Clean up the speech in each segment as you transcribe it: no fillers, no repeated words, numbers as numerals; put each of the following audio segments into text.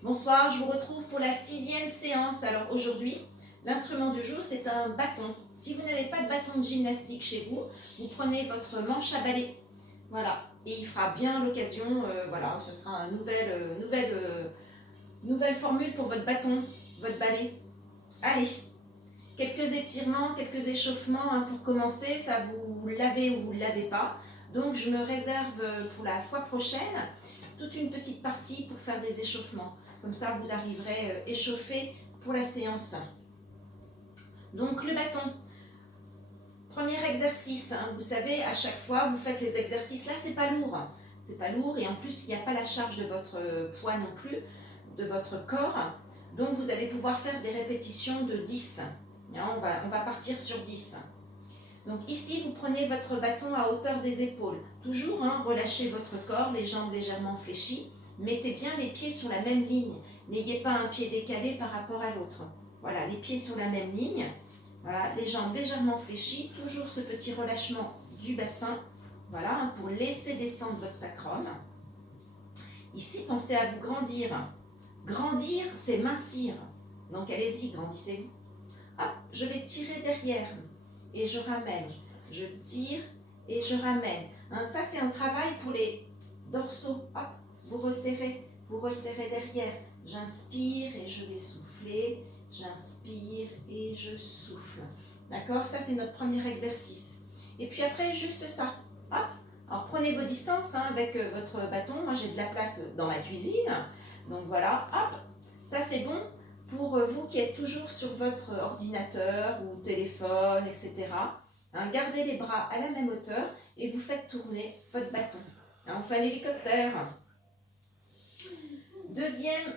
Bonsoir, je vous retrouve pour la 6e séance. Alors aujourd'hui, l'instrument du jour, c'est un bâton. Si vous n'avez pas de bâton de gymnastique chez vous, vous prenez votre manche à balai. Voilà, et il fera bien l'occasion, voilà, ce sera une nouvelle formule pour votre bâton, votre balai. Allez, quelques étirements, quelques échauffements hein, pour commencer, ça vous l'avez ou vous ne l'avez pas. Donc je me réserve pour la fois prochaine toute une petite partie pour faire des échauffements. Comme ça, vous arriverez échauffé pour la séance. Donc le bâton. Premier exercice, hein, vous savez, à chaque fois, vous faites les exercices. Là, c'est pas lourd. C'est pas lourd et en plus, il n'y a pas la charge de votre poids non plus, de votre corps. Donc, vous allez pouvoir faire des répétitions de 10. On va partir sur 10. Donc ici, vous prenez votre bâton à hauteur des épaules. Toujours, hein, relâchez votre corps, les jambes légèrement fléchies. Mettez bien les pieds sur la même ligne. N'ayez pas un pied décalé par rapport à l'autre. Voilà, les pieds sur la même ligne. Voilà, les jambes légèrement fléchies. Toujours ce petit relâchement du bassin. Voilà, pour laisser descendre votre sacrum. Ici, pensez à vous grandir. Grandir, c'est mincir. Donc allez-y, grandissez-vous. Hop, je vais tirer derrière et je ramène. Je tire et je ramène. Hein, ça, c'est un travail pour les dorsaux. Hop, vous resserrez derrière. J'inspire et je vais souffler. J'inspire et je souffle. D'accord? Ça, c'est notre premier exercice. Et puis après, juste ça. Hop. Alors, prenez vos distances hein, avec votre bâton. Moi, j'ai de la place dans ma cuisine. Donc voilà, hop. Ça, c'est bon pour vous qui êtes toujours sur votre ordinateur ou téléphone, etc. Hein, gardez les bras à la même hauteur et vous faites tourner votre bâton. Hein, on fait l'hélicoptère.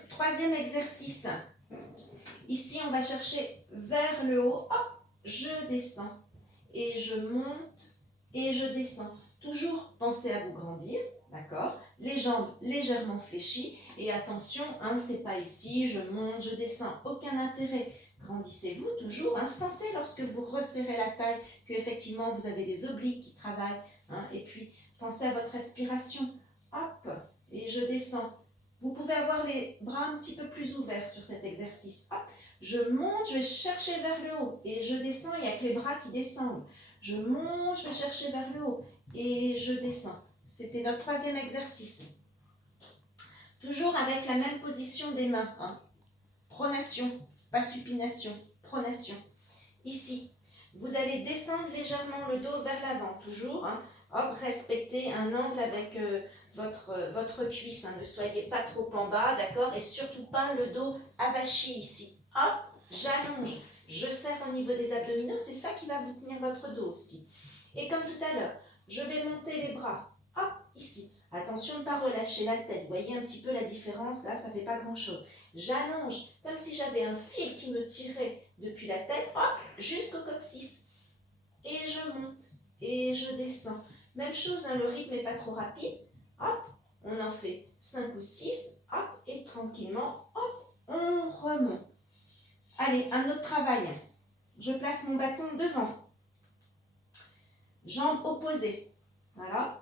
Troisième exercice. Ici, on va chercher vers le haut. Hop, je descends et je monte et je descends. Toujours pensez à vous grandir, d'accord? Les jambes légèrement fléchies et attention, hein, c'est pas ici, je monte, je descends, aucun intérêt. Grandissez-vous toujours, hein, sentez lorsque vous resserrez la taille que effectivement vous avez les obliques qui travaillent, hein, et puis pensez à votre respiration, hop, et je descends. Vous pouvez avoir les bras un petit peu plus ouverts sur cet exercice, hop, je monte, je vais chercher vers le haut et je descends, il n'y a que les bras qui descendent. Je monte, je vais chercher vers le haut et je descends. C'était notre troisième exercice. Toujours avec la même position des mains. Hein. Pronation, pas supination, pronation. Ici, vous allez descendre légèrement le dos vers l'avant, toujours. Hein. Hop, respectez un angle avec votre cuisse. Hein. Ne soyez pas trop en bas, d'accord? Et surtout pas le dos avachi ici. Hop, j'allonge. Je serre au niveau des abdominaux, c'est ça qui va vous tenir votre dos aussi. Et comme tout à l'heure, je vais monter les bras. Hop, ici. Attention de ne pas relâcher la tête. Vous voyez un petit peu la différence, là, ça ne fait pas grand-chose. J'allonge, comme si j'avais un fil qui me tirait depuis la tête, hop, jusqu'au coccyx. Et je monte, et je descends. Même chose, hein, le rythme n'est pas trop rapide. Hop, on en fait 5 ou 6, hop, et tranquillement, hop, on remonte. Allez, un autre travail. Je place mon bâton devant. Jambes opposées. Voilà.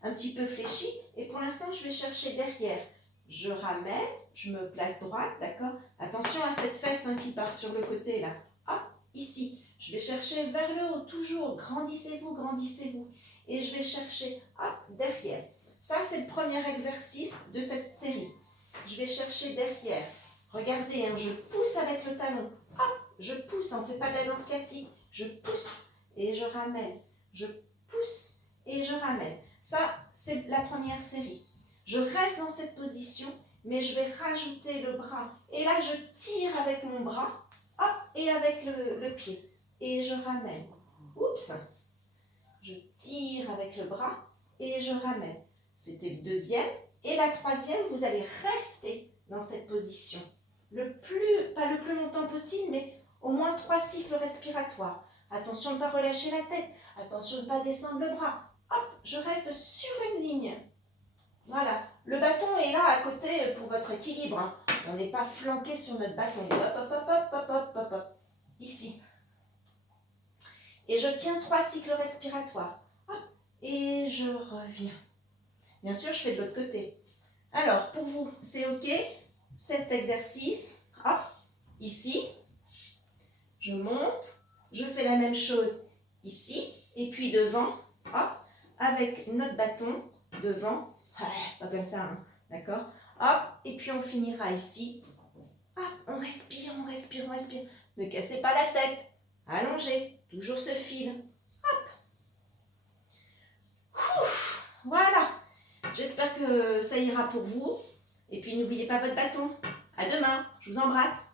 Un petit peu fléchi. Et pour l'instant, je vais chercher derrière. Je ramène, je me place droite, d'accord? Attention à cette fesse hein, qui part sur le côté, là. Hop, ici. Je vais chercher vers le haut, toujours. Grandissez-vous, grandissez-vous. Et je vais chercher, hop, derrière. Ça, c'est le premier exercice de cette série. Je vais chercher derrière. Regardez, hein, je pousse avec le talon. Hop, je pousse, on ne fait pas de la danse classique. Je pousse et je ramène. Je pousse et je ramène. Ça, c'est la première série. Je reste dans cette position, mais je vais rajouter le bras. Et là, je tire avec mon bras, hop, et avec le pied. Et je ramène. Oups. Je tire avec le bras et je ramène. C'était le deuxième. Et la troisième, vous allez rester dans cette position. Pas le plus longtemps possible, mais au moins 3 cycles respiratoires. Attention de ne pas relâcher la tête. Attention de ne pas descendre le bras. Hop, je reste sur une ligne. Voilà. Le bâton est là à côté pour votre équilibre. Hein. On n'est pas flanqué sur notre bâton. Hop, hop, hop, hop, hop, hop, hop, hop. Ici. Et je tiens 3 cycles respiratoires. Hop, et je reviens. Bien sûr, je fais de l'autre côté. Alors, pour vous, c'est OK? cet exercice. Hop, ici, je monte, je fais la même chose ici, et puis devant, hop, avec notre bâton, devant, pas comme ça, hein, d'accord? Hop, et puis on finira ici. Hop, on respire, on respire, on respire. Ne cassez pas la tête. Allongez, toujours ce fil. Hop. Ouf, voilà. J'espère que ça ira pour vous. Et puis n'oubliez pas votre bâton. À demain. Je vous embrasse.